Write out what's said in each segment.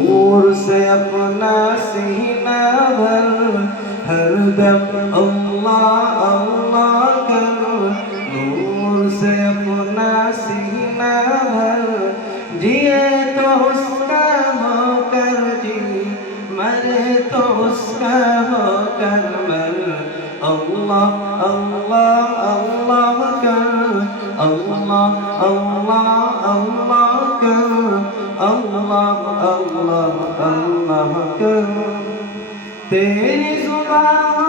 नूर से अपना सीना भर, हरदम अल्लाह अल्लाह कर। नूर से अपना सीना भर, जिए तो उसका होकर जी, मरे तो उसका होकर मर। अल्लाह अल्लाह अल्लाह कर, अल्लाह अल्लाह अल्लाह कर, अल्लाह अल्लाह अल्लाह कर। तेरी जुबान हो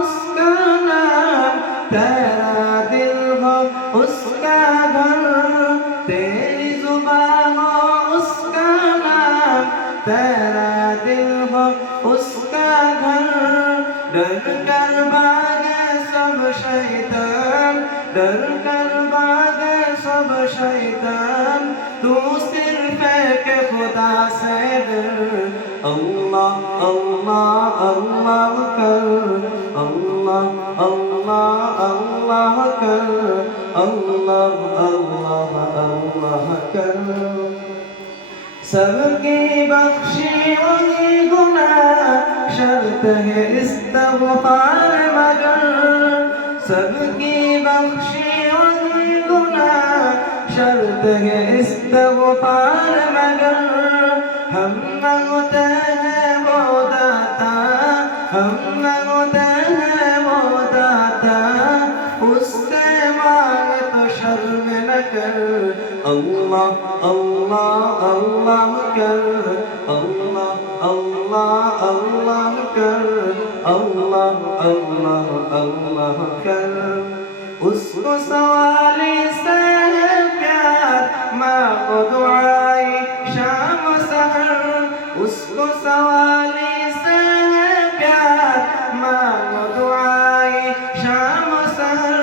उसका नाम, तेरा दिल हो उसका घर। तेरी जुबान हो उसका नाम, तेरा दिल हो उसका घर। डर कर भागे सब शैतान, डर कर भागे सब शैतान, तू सिर्फ एक खुदा से डर। अल्लाह अल्लाह अल्लाह कर, अल्लाह अल्लाह अल्लाह कर, अल्लाह अल्लाह अल्लाह कर। सबकी बख्शी वही गुनाह, शर्त है इस्तग़फ़ार मगर। सबकी बख्शी वही गुनाह, शर्त है इस्तग़फ़ार मगर। हम मांगते हैं वो दाता, हम मांगते हैं वो दाता, उससे मांग तो शर्म न कर। अल्लाह अल्लाह अल्लाह कर, अल्लाह अल्लाह अल्लाह कर, अल्लाह अल्लाह अल्लाह कर। उसको सवाली से है प्यार, माँ को दुआई शाम सहर। उसको सवाली से है प्यार, माँ को दुआई शाम सहर।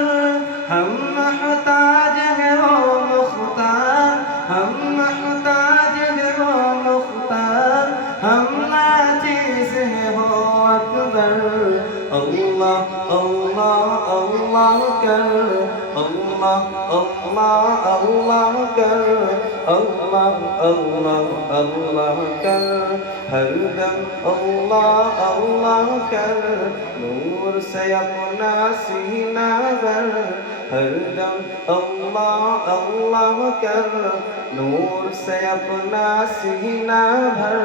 हम महताज हैं वो मुख्तार, हम महताज हैं वो मुख्तार, हम नाचीज़ हैं वो अकबर। अल्लाह अल्लाह अल्लाह कर, अल्लाह अल्लाह अल्लाह कर, अल्लाह अल्लाह अल्लाह कर। हरदम अल्लाह अल्लाह कर, नूर से अपना सीना भर। हरदम अल्लाह अल्लाह कर, नूर से अपना सीना भर।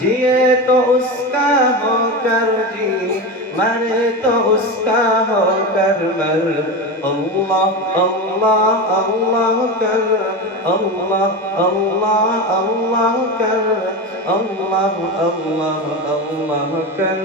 जिए तो उसका होकर जी, मरे तो उसका होकर मर। अल्लाह अल्लाह अल्लाह कर, अल्लाह अल्लाह अल्लाह कर, अल्लाह अल्लाह अल्लाह कर।